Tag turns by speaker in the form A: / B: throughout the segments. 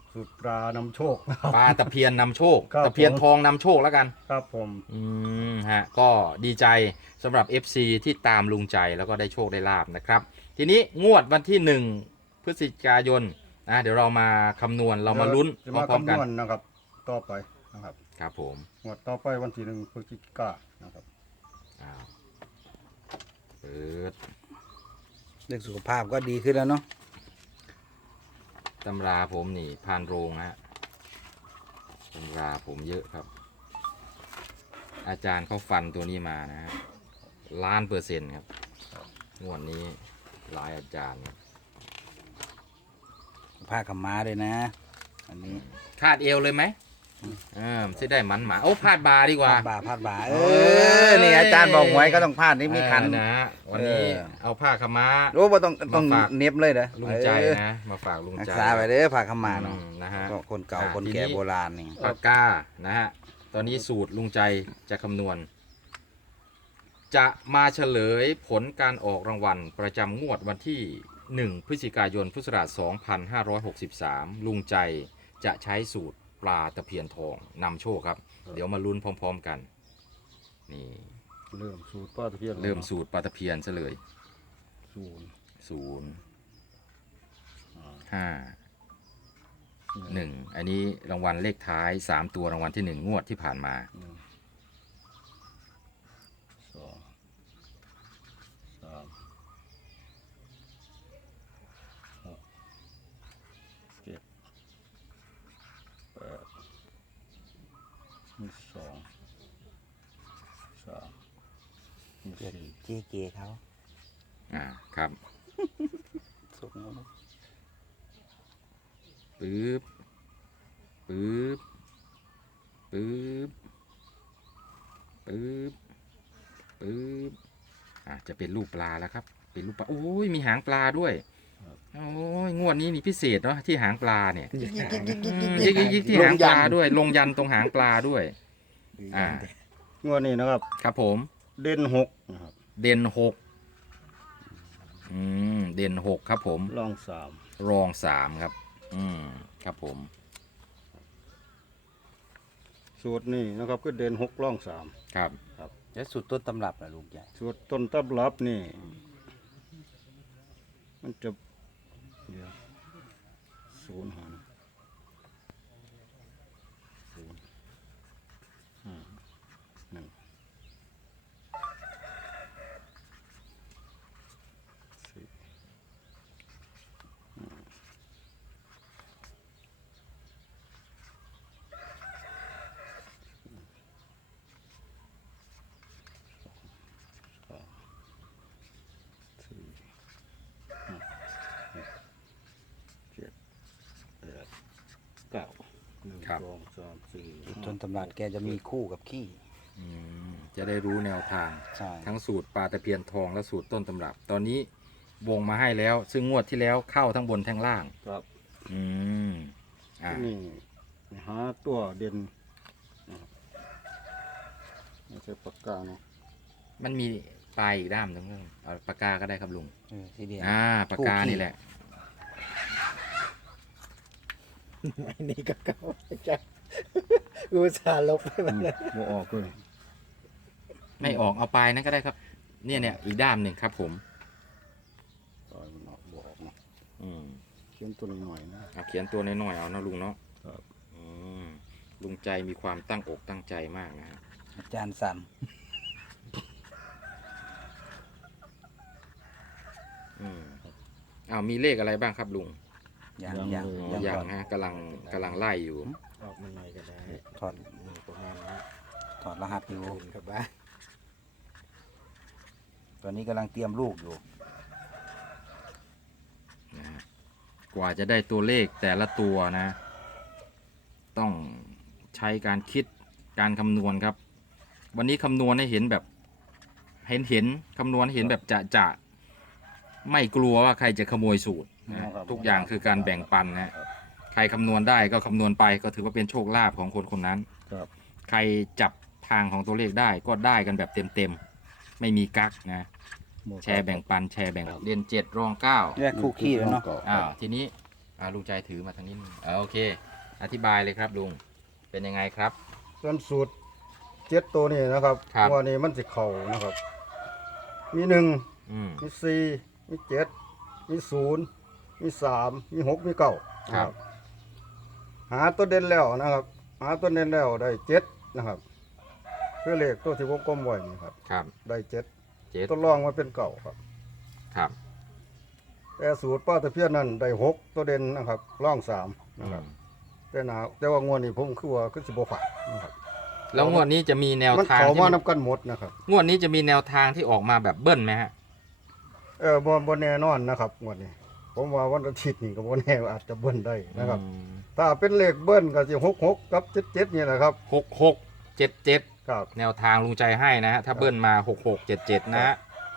A: สูตรปลานำโชค
B: ปลาตะเพียนนำโชค
A: ครับ
B: ตะเพียนทองนำโชคแล้วกัน
A: ครับผม
B: ฮะก็ดีใจสำหรับ FC ที่ตามลุงใจแล้วก็ได้โชคได้ลาบนะครับ ทีนี้งวดวันที่ 1 พฤศจิกายนนะเดี๋ยวเรามาคำนวณเรามาลุ้น
A: จะ
B: พ
A: มา
B: ร้อมๆ
A: คำ
B: กัน
A: นวณนะครับ ต่อไปนะครับ
B: ครับผม
A: งวดต่อไปวันที่1 พฤศจิกายนนะครับ
B: อ้าวเปิด
C: เรื่องสุขภาพก็ดีขึ้นแล้วเนาะ
B: ตำราผมนี่พานโรงฮะตำราผมเยอะครับ อาจารย์เขาฟันตัวนี้มานะฮะ1,000,000%ครับงวดนี้หลายอาจารย์ครับ
C: ผ้าขาวม้าเลยนะ อันนี้
B: คาดเอวเลยไหมจะได้หมันหมาโอ้พาดบาดีกว่า
C: พาดบ่านี่อาจารย์บอกหวยก็ต้องพาดนี่มีขัน
B: นะฮะวันนี้เอาผ้าขาวม้า
C: รู้ว่าต้อง
B: มาฝาก
C: เน็บเลยเด้อ
B: ลุงใจนะมาฝากลุง
C: รัก
B: ใจ
C: ษาไปเด้อผ้าขาวม้าเนาะ
B: นะฮะ
C: ก็คนเก่า
B: อ่า
C: คน
B: ที
C: แก่
B: นี้
C: โบราณนี่
B: ปากกานะฮะตอนนี้สูตรลุงใจจะคำนวณ จะมาเฉลยผลการออกรางวัลประจำงวดวันที่ 1 พฤศจิกายน พุทธศักราช 2563 ลุงใจจะใช้สูตรปลาตะเพียนทองนำโชคครับ เดี๋ยวมาลุ้นพร้อมๆกัน นี่
A: เริ่มสูตรปลาตะเพียน
B: เริ่มสูตรปลาตะเพียนซะเลย
A: 0
B: 5 1 อันนี้รางวัลเลขท้าย 3 ตัวรางวัลที่ 1 งวดที่ผ่านมา
A: มี2 3 มี4
C: เจ๊เก๋เขา
B: ครับ
C: สุก
B: ปึ๊บปึ๊บปึ๊บปึ๊บปึ๊บจะเป็นรูปปลาแล้วครับ เป็นรูปปลา โอ้ย มีหางปลาด้วย โอ้ย งวดนี้นี่พิเศษเนาะที่หางปลาเนี่ยยิกที่หางปลาด้วย ลงยันตรงหางปลาด้วย
A: งวดนี้นะครับ
B: ครับผม
A: เด่น6นะครับ
B: เด่น6เด่น6ครับผม
A: รอง
B: รอง3ครับ ครับผม
A: 3สูตรนี้นะครับก็เด่น6รอง3
B: ครับ
C: แล้วสุดต้นตำรับนะลุงใหญ่
A: สูตรต้นตำรับนี่ มันจะเดี๋ยว0 หาร0 5 1 9 1
B: ครับ
A: 2 3 4
C: ต้นตำรับแกจะมีคู่กับขี้
B: จะได้รู้แนวทาง
C: ใช่
B: ทั้งสูตรปลาตะเพียนทองและสูตรต้นตำรับ ตอนนี้วงมาให้แล้ว ซึ่งงวดที่แล้วเข้าทั้งบนทั้งล่าง
A: ครับ
B: อืม
A: นี่หาตัวเด่นนะครับไม่ใช่ปากกาเนาะ
B: มันมีปลายอีกด้ามหนึงเอาปากกาก็ได้ครับลุง
C: ทีเดียว
B: ปากกานี่แหละ
D: นี่ก็เก่าจ้ะกูสาลบให้มันเลย
A: บ่ออกเลย
B: ไม่ออกเอาปลายนั้นก็ได้ครับ เนี่ยอีกด้ามหนึ่งครับผม
A: ตอยมันออกบ่ออกเนาะ
B: อืม
A: เขียนตัวหน่อยๆนะ
B: เอาเขียนตัวน้อยๆเอานะลุงเนาะ
A: ครับ
B: อืมลุงใจมีความตั้งอกตั้งใจมากนะฮะ
C: อาจารย์สั่น
B: มีเลขอะไรบ้างครับลุง
C: ยัง
B: ยัง
C: ก่อน
B: ฮะกำลังไล่อยู่
D: ออกมาหน่อยก็ได้
C: ถอด
D: มีประมาณนี้
C: ถอดรหัสอยู่
D: คูณกับบ้าน
C: ตอนนี้กำลังเตรียมลูกอยู่
B: นะฮะกว่าจะได้ตัวเลขแต่ละตัวนะ ต้องใช้การคิดการคำนวณครับ วันนี้คำนวณให้เห็นแบบเห็นคำนวณให้เห็นแบบจะไม่กลัวว่าใครจะขโมยสูตรนะทุกอย่างคือการแบ่งปันนะใครคำนวณได้ก็คำนวณไปก็ถือว่าเป็นโชคลาภของคนคนนั้น
A: ครับ
B: ใครจับทางของตัวเลขได้ก็ได้กันแบบเต็มๆไม่มีกักนะ แชร์แบ่งปันแชร์แบ่งเรียน7รอง9
C: แยกคู่ขี้แล้วเนาะ
B: ทีนี้ลุงใจถือมาทางนี้นึงโอเค อธิบายเลยครับลุงเป็นยังไงครับ
A: ส่วนสูตร7ตัวนี้นะครับ
B: ครับ
A: งวดนี้มันสิเข้านะครับ มี1
B: อืม
A: มี4มี7มี0มี3มี6มี9
B: ครับ
A: หาตัวเด่นแล้วนะครับ หาตัวเด่นแล้วได้7นะครับคือเลขตัวที่วงกลมไว้นี่ครับ
B: ครับ
A: ได้7
B: เจ็ด
A: ตัวรองมาเป็น9ครับ
B: ครับ
A: แต่สูตรป้าตะเพียนนั้นได้6ตัวเด่นนะครับร่อง3นะครับแต่ว่างวดนี้ผมคือว่าคือสิบ่ผ่านนะครับ
B: แล้วงวดนี้จะมีแนว
A: มัน
B: ทาง
A: เข้า
B: ที่
A: มานํกันหมดนะครับ
B: งวดนี้จะมีแนวทางที่ออกมาแบบเบิ้ลไหมฮะ
A: บ่แน่นอนนะครับงวดนี้ ผมว่าวันอาทิตย์นี่ก็บ่แน่อาจจะเบิ้ลได้นะครับ ถ้าเป็นเลขเบิ้ลก็สิ66กับ77นี่แหละครับ
B: 6677
A: ครับ
B: แนวทางลุงใจให้นะฮะถ้าเบิ้ลมา6677นะฮะ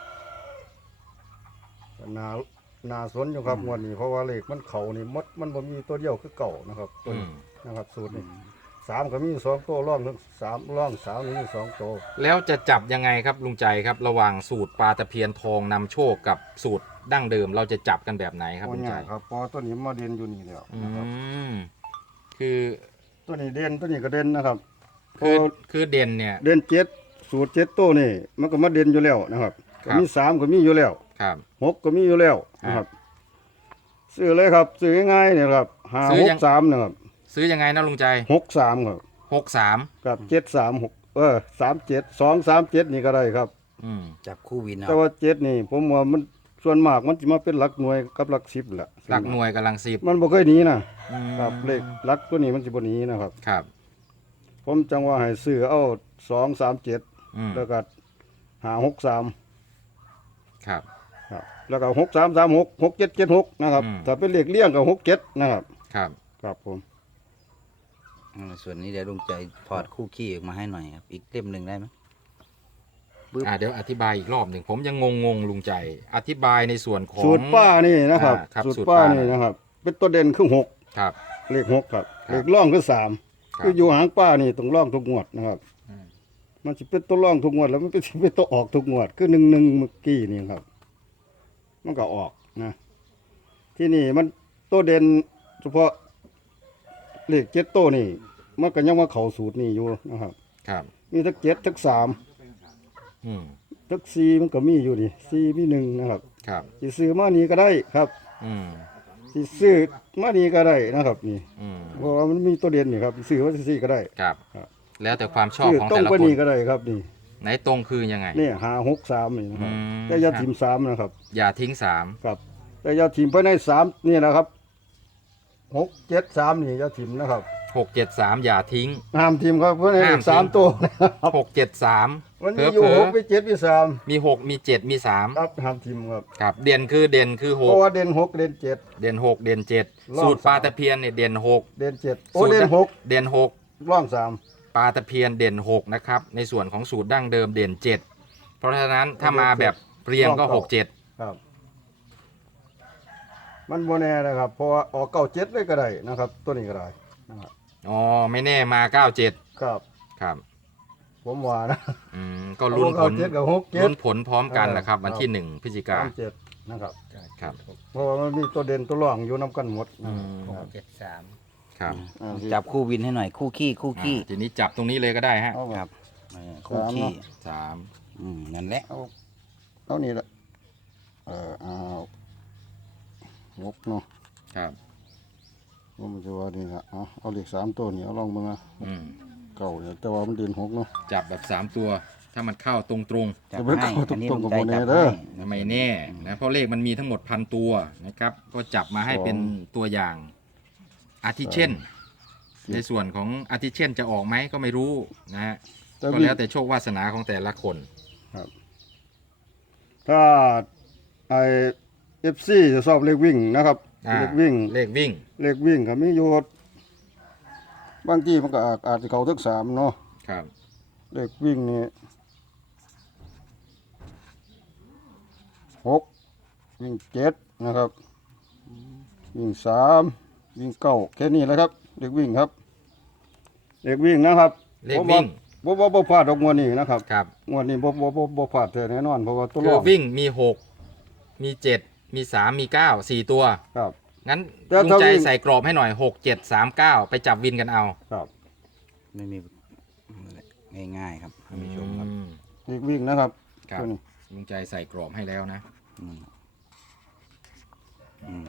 A: น่าสนอยู่ครับงวดนี้เพราะว่าเลขมันเข้านี่หมดมันบ่มีตัวเดียวคือเก่านะครับตัว
B: อื
A: นี้
B: ม
A: นะครับสูตรนี้3ก็มี2ตัวร่องทั้ง3ร่อง3นี่มี2ตัว
B: แล้วจะจับยังไงครับลุงใจครับ ระหว่างสูตรปลาตะเพียนทองนำโชคกับสูตรดั้งเดิม เราจะจับกันแบบไหนครับ
A: บ่
B: ลุงใจ
A: ยากครับเพอตัวนี้มาเด่นอยู่นี่แล้ว
B: อื
A: นะครับ
B: มคือ
A: ตัวนี้เด่นตัวนี้ก็เด่นนะครับ
B: คือเด่นเนี่ย
A: เด่น7สูตร7ตัวนี่มันก็มาเด่นอยู่แล้วนะครับ
B: ครั
A: ก็
B: บ
A: มี3ก็มีอยู่แล้ว
B: ครับ
A: 6ก็มีอยู่แล้วนะค
B: ครั
A: รับบ ซื้อเลยครับซื้อง่ายๆเนี่ยครับ
B: ซื้อยัง
A: 563นะครับ
B: ซื้อยังไงนะลุงใจ
A: 63ครับ
B: 63
A: กับ736 37 237นี่ก็ได้ครับ
B: อืม
C: จับคู่วินเอา
A: แต่ว่า7นี่ผมว่ามันส่วนมากมันสิมาเป็นหลักหน่วยกับหลัก10แหละ
B: หลักหน่วยกำลังสิบ
A: มันบ่เคยหนีนะ
B: อืม
A: ครับเลขหลักตัวนี้มันสิบ่หนีนะครับ
B: ครับ
A: ผมจังว่าให้ซื้อเอา237
B: อืม
A: แล้วก็563
B: ครับ
A: ครับแล้วก็6336 6776นะครับ
B: อืม
A: ถ้าเป็นเลขเลี่ยงก็67นะครับ
B: ครับ
A: ครับผม
C: ส่วนนี้เดี๋ยวลุงใจถอดคู่ขี้ออกมาให้หน่อยครับ อีกเล่มหนึ่งได้ไหม
B: เดี๋ยวอธิบายอีกรอบหนึ่งผมยังงงลุงใจ อธิบายในส่วนของ
A: สูตรป้านี่นะครับ
B: ครับ
A: สูตร
B: สูตร
A: ป้า
B: ป้า
A: นี่นะครับ เป็นตัวเด่นคือ6
B: ครับ
A: เลข6ครับ
B: ครับ
A: เลขร่องคือ3
B: ครับ
A: คืออยู่หางป้านี่ต้องร่องทุกงวดนะครับ
B: อืม
A: มันสิเป็นตัวร่องทุกงวดแล้วมันสิเป็นตัวออกทุกงวดคือ11เมื่อกี้นี่ครับ มันก็ออกนะ ที่นี่มันตัวเด่นเฉพาะเลข7ตัวนี่มันก็ยังมาเข้าสูตรนี่อยู่นะครับ
B: ครับ
A: มีทั้ง7ทั้ง3
B: อืม
A: ทั้ง4มันก็มีอยู่นี่4มี1นะครับ
B: ครับ
A: สิซื้อมานี่ก็ได้ครับ
B: อืม
A: สิซื้อมานี่ก็ได้นะครับนี่
B: อืม
A: เพราะว่ามันมีตัวเด่นนี่ครับซื้อว่าสิก็ได้
B: ครับ
A: ครับ
B: แล้วแต่ความชอบ
A: ซื้อ
B: ของ
A: ต้
B: แต่
A: ง
B: ละ
A: ไป
B: คน
A: นี่ก็ได้ครับนี่
B: ไหนตรงคือยังไง
A: นี่563นี่นะครับ
B: อืม
A: แต่อยาถิ่ม3นะครับ
B: อย่าทิ้งสาม
A: ครับ แต่อยาถิ่มภายใน3นี่นะครับ673นี่อยาถิ่มนะครับ
B: 673อย่าทิ้ง
A: ห้ามถิ่มครับเพราะใน
B: ห้าม
A: สาม
B: ทิ้ง
A: ตัวนะครับ
B: 673
A: มัน
B: เผ
A: มี
B: ลอ
A: อยู่
B: เผลอ
A: 6มี7มี3
B: มี6มี7มี3
A: ครับห้ามถิ่มครับ
B: ครับเด่นคือ
A: เพราะ
B: 6
A: ว่าเด่น6เด่น7
B: เด่น6เด่น
A: รอบ
B: 7สูตรปลา
A: สาม
B: ตะเพียนเนี่ยเด่น6
A: เด่น7โอ้
B: สูตร
A: เด่น6
B: เด่น6
A: ร่อง3
B: ปลาตะเพียนเด่น6นะครับในส่วนของสูตรดั้งเดิมเด่น7เพราะฉะนั้นถ้ามาแบบเรียงก็
A: รอบเก้า
B: 67
A: ครับ มันบ่แน่นะครับ เพราะว่าออก97เลยก็ได้นะครับ ตัวนี้ก็ได้นะครับ
B: อ๋อไม่แน่มา97
A: ครับ
B: ครับ
A: ผมว่านะ
B: ก็ลุ้นผล
A: เอา97กับ
B: ลุ้นผลพร้อมกัน
A: เออ
B: นะครับ วัน
A: ครับ
B: ที่1พฤศจิกา
A: 37นะครับ
B: ครับ
A: เพราะว่ามันมีตัวเด่นตัวรองอยู่นํกันหมด
B: อืม
A: ครับ
C: 73
B: ครับ
C: จับคู่วินให้หน่อยคู่ขี้คู่ขี้
B: ทีนี้จับตรงนี้เลยก็ได้ฮะ
A: เอา
C: ครับคู่ขี้
B: 3
C: นั่นแหละ
A: เอานี่ละเอาหกเนาะ
B: ครับ
A: ผมจะว่านี่ละเอาเลข3ตัวนี่เอาลองเบิ่งนะ
B: อืม
A: เก่าเนี่ยแต่ว่ามันเด่น6เนาะ
B: จับแบบ3ตัวถ้ามันเข้าตรง
C: จับ
A: จะไม่
C: ให้
A: เข้า
C: อันนี้
A: ตร
C: ลุ
A: ง
C: ง
A: ๆกับ
C: ใจ
A: โมเน่
C: จับ
A: เด้
C: ให้
B: ๆไม่แน่นะเพราะเลขมันมีทั้งหมด1,000ตัวนะครับ ก็จับมาให้เป็นตัวอย่างอาทิเช่น ในส่วนของอาทิเช่นจะออกไหมก็ไม่รู้นะฮะ
A: แต่
B: ก็
A: วิ่ง
B: แล้วแต่โชควาสนาของแต่ละคน
A: ถ้าไอFC จะชอบเลขวิ่งนะครับ เลขวิ่ง
B: เลขวิ่ง
A: เลขวิ่งก็มีอยู่บางทีมันก็อาจจะเข้าถึง3เนาะ
B: ครับ
A: เลขวิ่งนี่6วิ่ง7นะครับ วิ่ง3วิ่ง9แค่นี้แหละครับเลขวิ่งครับเลขวิ่งนะครับ
B: เลขวิ่ง
A: บ่พลาดออกงวดนี้นะครับ
B: ครับ
A: งวดนี้บ่พลาดแน่นอนเพราะว่าตัวร
B: คือ
A: อง
B: วิ่งมี6มี7มี3มี9 4ตัว
A: ครับ
B: งั้น
A: แต่
B: ลุง
A: ถ้า
B: ใจ
A: วิ่ง
B: ใส่กรอบให้หน่อย 6739 ไปจับวินกันเอา
A: ครับ
C: ไม่มีง่ายๆครับท่านผู้ชมครับ
A: อีกวิ่งนะครับ
B: ครับ
A: ตัวนี้
B: ลุงใจใส่กรอบให้แล้วนะ
C: อืมอืม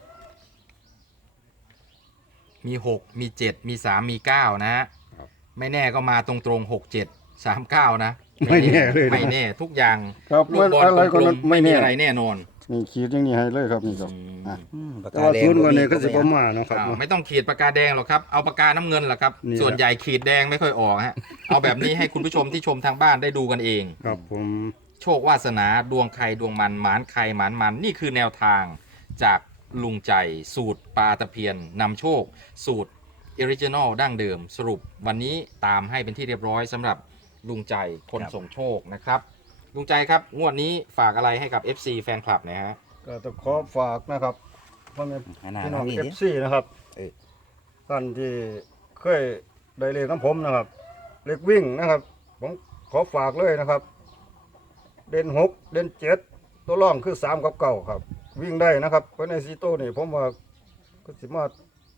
B: มี 6 มี 7 มี 3 มี 9 นะฮะไม่แน่ก็มาตรงๆ 6739 นะ
A: ไม่แน่เลย
B: ไม่แน่ทุกอย่าง
A: ครับ
B: ลูกบอล
A: อะไร
B: ก
A: ก็
B: ลมๆ
A: ไม่
B: ไม่มี
A: แน่
B: อะไรแน่นอน
A: นี่ขีดอย่างนี้ให้เลยครับนี่ครับ
B: อืม
A: อ่ะ
C: ปาก
A: แต่
C: กา
A: ว่า
C: แดง
A: ศูนย์กว่านี้ก็
C: มี
A: สิบ่มาเนาะครับ
B: อ้าว
A: เนาะ
B: ไม่ต้องขีดปากกาแดงหรอกครับ เอาปากกาน้ำเงินแหละครับ
A: นี่แหละ
B: ส่วนใหญ่ขีดแดงไม่ค่อยออกฮะ เอาแบบนี้ให้คุณผู้ชมที่ชมทางบ้านได้ดูกันเอง
A: ครับผม
B: โชควาสนาดวงใครดวงมันหมานใครหมานมันนี่คือแนวทางจากลุงใจสูตรปลาตะเพียนนำโชค สูตรออริจินอลดั้งเดิมสรุปวันนี้ตามให้เป็นที่เรียบร้อยสำหรับลุงใจคนส่งโชคนะครับ ลุงใจครับ งวดนี้ฝากอะไรให้กับ FC แฟนคลับนะฮะ
A: ก็ต้องขอฝากนะครับพ่อแม่
C: หันหน้า
A: พี่น้อง
C: มานี่
A: เอ
C: ดิ
A: ฟซีนะครับ
C: เอ้ย
A: ท่านที่เคยได้เลขน้ำผมนะครับ เลขวิ่งนะครับ ผมขอฝากเลยนะครับ เด่น6 เด่น7 ตัวร่องคือ3กับ9ครับ วิ่งได้นะครับเพราะในซีโต้นี่ผมว่าก็สิมา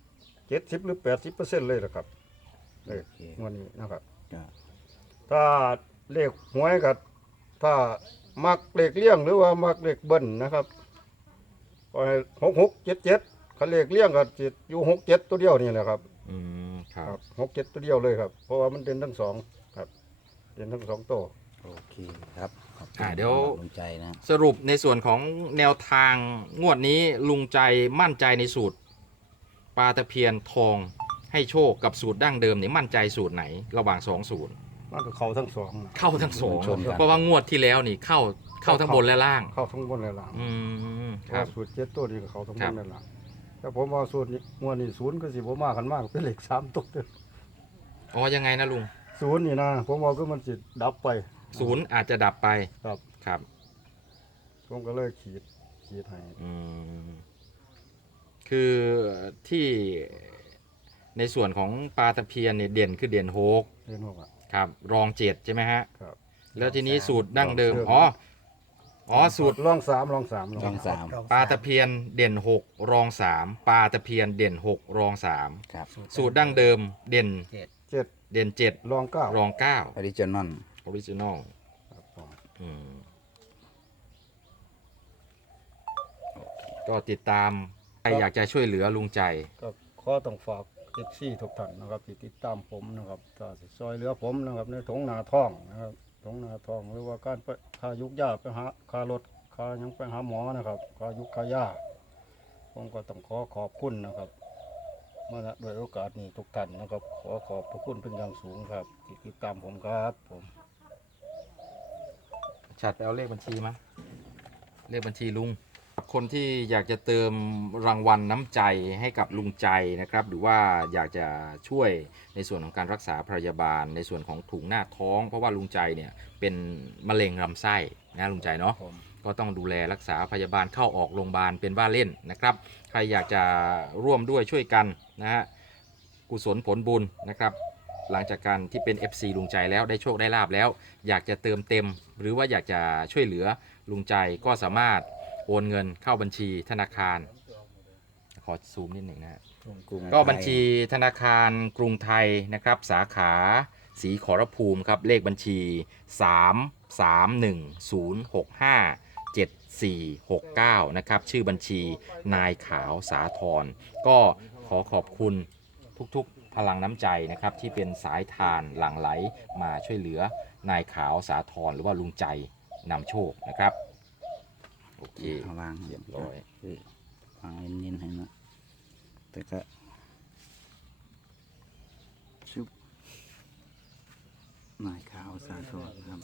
A: 70หรือ80%เลยนะครับเลข
C: โอเค
A: งวันนี้นะครับ
C: ครับ
A: ถ้าเลขหวยกับถ้ามักเลขเลี่ยงหรือว่ามักเลขเบิ้ลนะครับก็ให้6677คันเลขเลี่ยงก็จิตอยู่67ตัวเดียวนี่แหละครับ
B: อืมครับ
A: ครับ67ตัวเดียวเลยครับ เพราะว่ามันเด่นทั้งสองครับเด่นทั้งสองตัว
C: โอเคครับขอบคุณ
B: เดี๋ยว
C: ลุงใจนะ
B: สรุปในส่วนของแนวทางงวดนี้ลุงใจมั่นใจในสูตรปลาตะเพียนทองให้โชคกับสูตรดั้งเดิมนี่มั่นใจสูตรไหนระหว่าง2สูตร
A: มันก็เข้าทั้งสอง
B: เข้าทั้งสอง
C: ชมกัน
B: เพราะว่างวดที่แล้วนี่เข้าทั้งบนและล่าง
A: เข้าทั้งบนและล่าง
B: อืม
A: เพ
B: ครั
A: ราะ
B: บ
A: สูตร7ตัวนี้ก็เข้าทั้งบ
B: ครั
A: น
B: บ
A: และล่างแต่ผมว่าสูตรนี้งวดนี้ศูนย์ก็สิบ่มากันมากเป็นเลข3ตัวเด้อ
B: อ๋อยังไงนะลุง
A: ศูนย์นี่นะผมว่าก็มันสิดับไป
B: ศูนย์อาจจะดับไป
A: ครับ
B: ครับ
A: ผมก็เลยขีดให้
B: อืมคือที่ในส่วนของปลาตะเพียนเนี่ยเด่นคือเด่นโฮก
A: เล่นหกอ่ะ
B: ครับรองเจ็ดใช่ไหมฮะ
A: ครับ
B: แล้วทีนี้สูตรดั้งเดิม
A: รองเจ็ด
B: อ๋อสูตร
A: ลองสาม
C: ลองสาม
B: ปลาตะเพียนเด่น6รอง3ปลาตะเพียนเด่น6รอง3
C: ครับ
B: สูตรดั้งเดิมเด่น
A: เจ็ด
B: เด่น7
A: ลองเก้าร
B: อง
C: ออริจินอล
B: 9 ออริจินอล
A: ครับผม
B: ก็ติดตามใครอยากจะช่วยเหลือลุงใจ
A: ก็ขอต้องฝากเอฟซีทุกท่านนะครับที่ติดตามผมนะครับถ้าสิซอยเหลือผมนะครับในถงนาท่องนะครับถงนาท่องหรือว่าการไปค่ายุกยาไปหาค่ารถค่าหยังไปหาหมอนะครับค่ายุกค่ายาผมก็ต้องขอขอบคุณนะครับมาณด้วยโอกาสนี้ทุกท่านนะครับขอขอบพระคุณเป็นอย่างสูงครับที่ติดตามผมครับผม
B: ชัดไปเอาเลขบัญชีมาเลขบัญชีลุง คนที่อยากจะเติมรางวัลน้ำใจให้กับลุงใจนะครับ หรือว่าอยากจะช่วยในส่วนของการรักษาพยาบาลในส่วนของถุงหน้าท้อง เพราะว่าลุงใจเนี่ยเป็นมะเร็งลำไส้นะลุงใจเนาะ
A: ผม
B: ก็ต้องดูแลรักษาพยาบาลเข้าออกโรงพยาบาลเป็นว่าเล่นนะครับ ใครอยากจะร่วมด้วยช่วยกันนะฮะกุศลผลบุญนะครับ หลังจากการที่เป็น FC ลุงใจแล้วได้โชคได้ลาบแล้ว อยากจะเติมเต็ม หรือว่าอยากจะช่วยเหลือลุงใจก็สามารถโอนเงินเข้าบัญชีธนาคาร ขอซูมนิดหนึ่งนะฮะ ก็บัญชีธนาคารกรุงไทยนะครับ สาขาศรีขอรภูมิครับ เลขบัญชี 331065749นะครับชื่อบัญชีนายขาวสาธรก็ขอขอบคุณทุกๆพลังน้ำใจนะครับ ที่เป็นสายทานหลั่งไหลมาช่วยเหลือนายขาวสาธรหรือว่าลุงใจนำโชคนะครับ โอเค
C: เอาวาง
B: เรียบร้อย
C: วางเน้นๆให้นะแต่ก็ชุบนายขาวสาธรนะครับ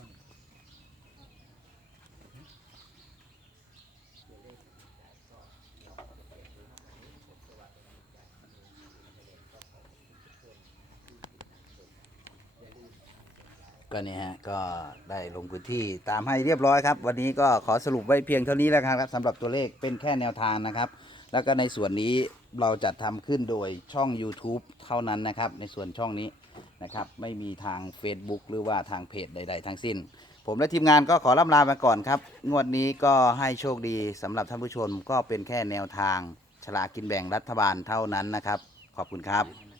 C: ก็เนี่ยฮะก็ได้ลงพื้นที่ตามให้เรียบร้อยครับ วันนี้ก็ขอสรุปไว้เพียงเท่านี้แล้วครับสำหรับตัวเลขเป็นแค่แนวทางนะครับ แล้วก็ในส่วนนี้เราจัดทำขึ้นโดยช่อง YouTube เท่านั้นนะครับ ในส่วนช่องนี้นะครับไม่มีทาง Facebook หรือว่าทางเพจใดๆทั้งสิ้น ผมและทีมงานก็ขอล่ำลาไปก่อนครับ งวดนี้ก็ให้โชคดีสำหรับท่านผู้ชมก็เป็นแค่แนวทางฉลากกินแบ่งรัฐบาลเท่านั้นนะครับ ขอบคุณครับ